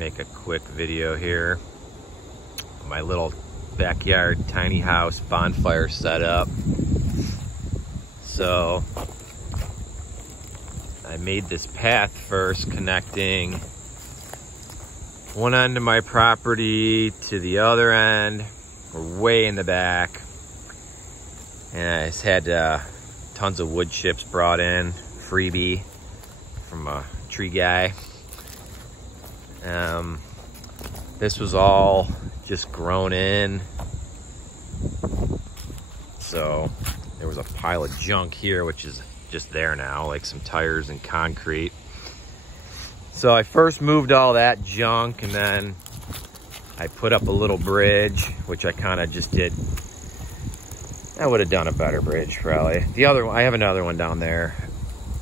make a quick video here. My little backyard tiny house bonfire setup. So I made this path first, connecting one end of my property to the other end. We're way in the back, and I just had tons of wood chips brought in, freebie from a tree guy. This was all just grown in, so there was a pile of junk here, which is just there now, like some tires and concrete. So I first moved all that junk, and then I put up a little bridge, which I kind of just did. I would have done a better bridge probably. The other one, I have another one down there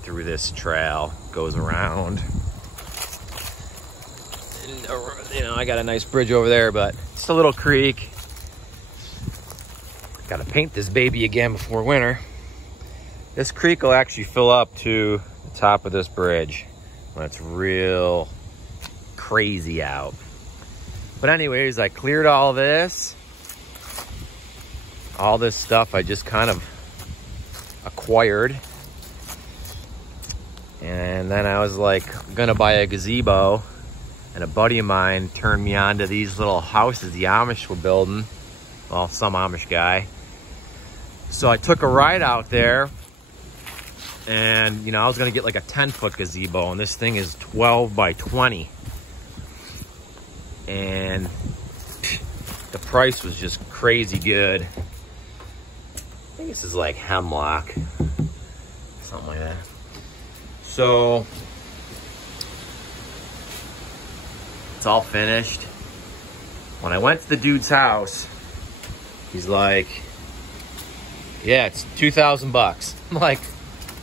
through this trail, goes around. And, you know, I got a nice bridge over there, but it's a little creek. Got to paint this baby again before winter. This creek will actually fill up to the top of this bridge when it's real crazy out. But anyways, I cleared all this stuff I just kind of acquired. And then I was like gonna buy a gazebo, and a buddy of mine turned me on to these little houses the Amish were building. Well, some Amish guy. So I took a ride out there, and you know, I was gonna get like a 10-foot gazebo, and this thing is 12 by 20. And the price was just crazy good. I think this is like hemlock, something like that. So it's all finished. When I went to the dude's house, he's like, yeah, it's 2,000 bucks. I'm like,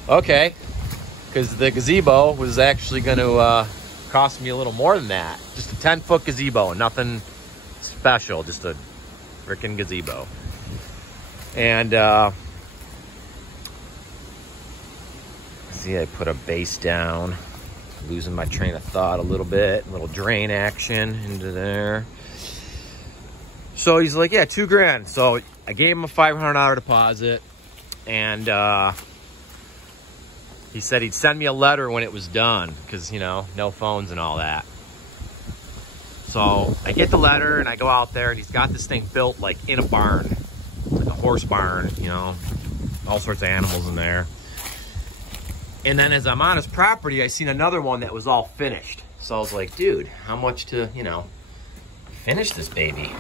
okay, because the gazebo was actually going to cost me a little more than that. Just a 10-foot gazebo, nothing special, just a freaking gazebo. And see, I put a base down, losing my train of thought a little bit, a little drain action into there. So he's like, yeah, $2,000. So I gave him a $500 deposit, and he said he'd send me a letter when it was done, because, you know, no phones and all that. So I get the letter, and I go out there, and he's got this thing built like in a barn, like a horse barn, you know, all sorts of animals in there. And then as I'm on his property, I seen another one that was all finished. So I was like, dude, how much to, you know, finish this baby?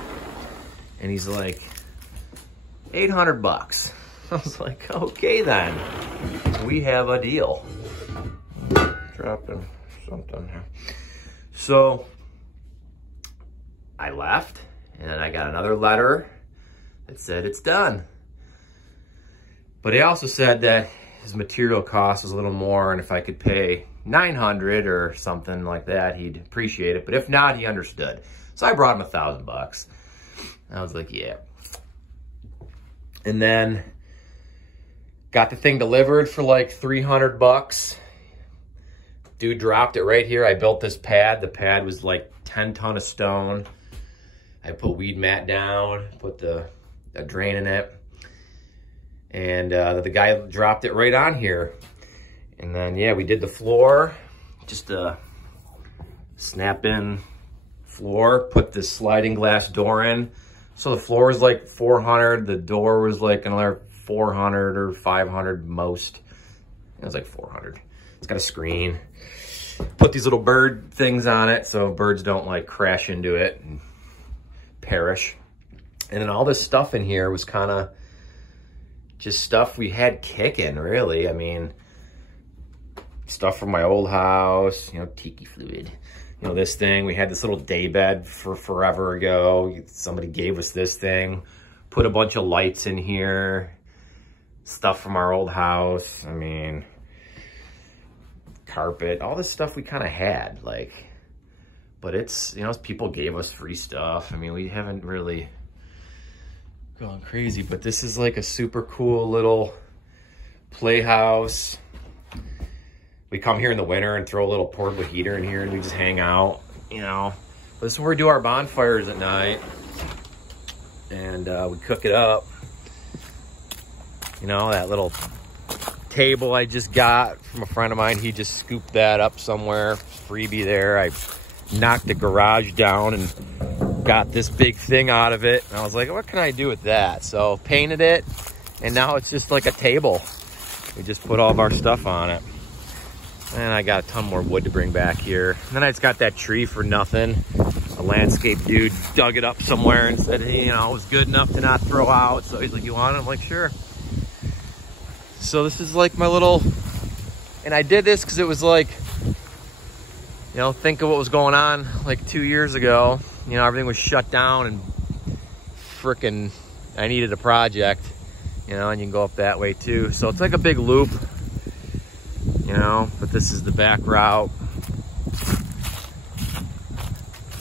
And he's like, 800 bucks. I was like, okay then, we have a deal. Dropping something here. So I left, and I got another letter that said it's done. But he also said that his material cost was a little more, and if I could pay 900 or something like that, he'd appreciate it. But if not, he understood. So I brought him 1,000 bucks. I was like, yeah. And then got the thing delivered for like 300 bucks. Dude dropped it right here. I built this pad. The pad was like 10 ton of stone. I put weed mat down, put a drain in it. And the guy dropped it right on here. And then, yeah, we did the floor. Just a snap-in floor. Put this sliding glass door in. So the floor was like 400. The door was like another 400 or 500 most. It was like 400. It's got a screen. Put these little bird things on it so birds don't like crash into it and perish. And then all this stuff in here was kind of just stuff we had kicking, really. I mean, stuff from my old house, you know, tiki fluid. You know, this thing, we had this little day bed for forever ago. Somebody gave us this thing, put a bunch of lights in here, stuff from our old house. I mean, carpet, all this stuff we kind of had, like, but it's, you know, people gave us free stuff. I mean, we haven't really gone crazy, but this is like a super cool little playhouse. We come here in the winter and throw a little portable heater in here, and we just hang out, you know, this is where we do our bonfires at night. And we cook it up. You know, that little table I just got from a friend of mine, he just scooped that up somewhere, freebie there. I knocked the garage down and got this big thing out of it. And I was like, what can I do with that? So painted it, and now it's just like a table. We just put all of our stuff on it. And I got a ton more wood to bring back here. And then I just got that tree for nothing. A landscape dude dug it up somewhere and said, hey, you know, it was good enough to not throw out. So he's like, you want it? I'm like, sure. So this is like my little, and I did this because it was like, you know, think of what was going on like 2 years ago. You know, everything was shut down and frickin' I needed a project, you know, and you can go up that way too. So it's like a big loop, you know, but this is the back route.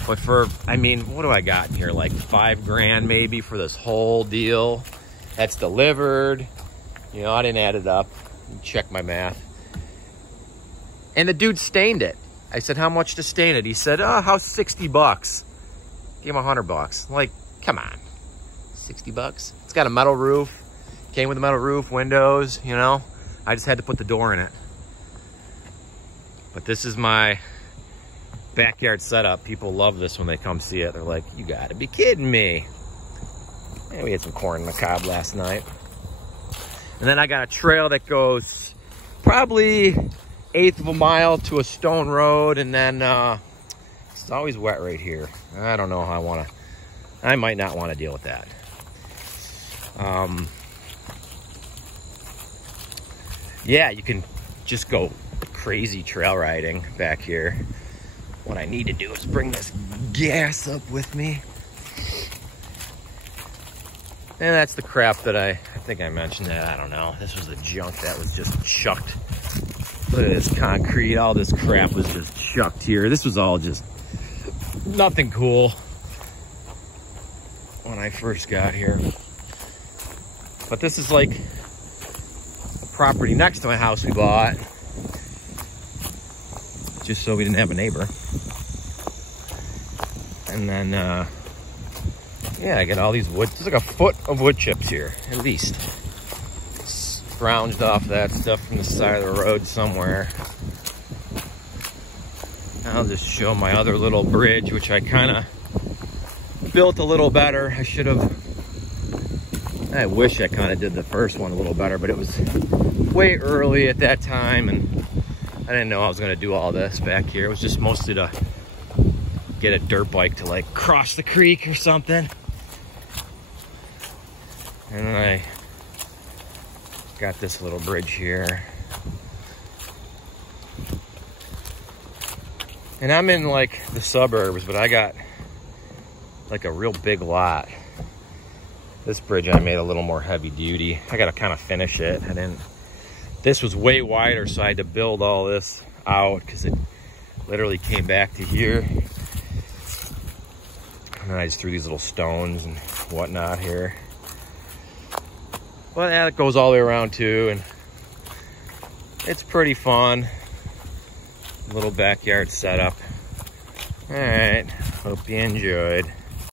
But for, I mean, what do I got in here? Like $5 grand maybe for this whole deal. That's delivered. You know, I didn't add it up. Check my math. And the dude stained it. I said, how much to stain it? He said, oh, how's 60 bucks? Give him $100. I'm like, come on. 60 bucks? It's got a metal roof. Came with a metal roof, windows, you know. I just had to put the door in it. But this is my backyard setup. People love this when they come see it. They're like, you gotta be kidding me. And we had some corn on the cob last night. And then I got a trail that goes probably 1/8 of a mile to a stone road. And then it's always wet right here. I don't know how I might not want to deal with that. Yeah, you can just go crazy trail riding back here. What I need to do is bring this gas up with me. And that's the crap that I think I mentioned that. I don't know. This was the junk that was just chucked. Look at this concrete. All this crap was just chucked here. This was all just nothing cool when I first got here. But this is like a property next to my house we bought. Just so we didn't have a neighbor. And then, yeah, I got all these wood. There's like a foot of wood chips here, at least. Scrounged off that stuff from the side of the road somewhere. I'll just show my other little bridge, which I kind of built a little better. I wish I kind of did the first one a little better, but it was way early at that time, and I didn't know I was going to do all this back here. It was just mostly to get a dirt bike to like cross the creek or something. And then I got this little bridge here. And I'm in like the suburbs, but I got like a real big lot. This bridge I made a little more heavy duty. I got to kind of finish it. This was way wider, so I had to build all this out because it literally came back to here. And then I just threw these little stones and whatnot here. But yeah, it goes all the way around too, and it's pretty fun. Little backyard setup. All right, hope you enjoyed.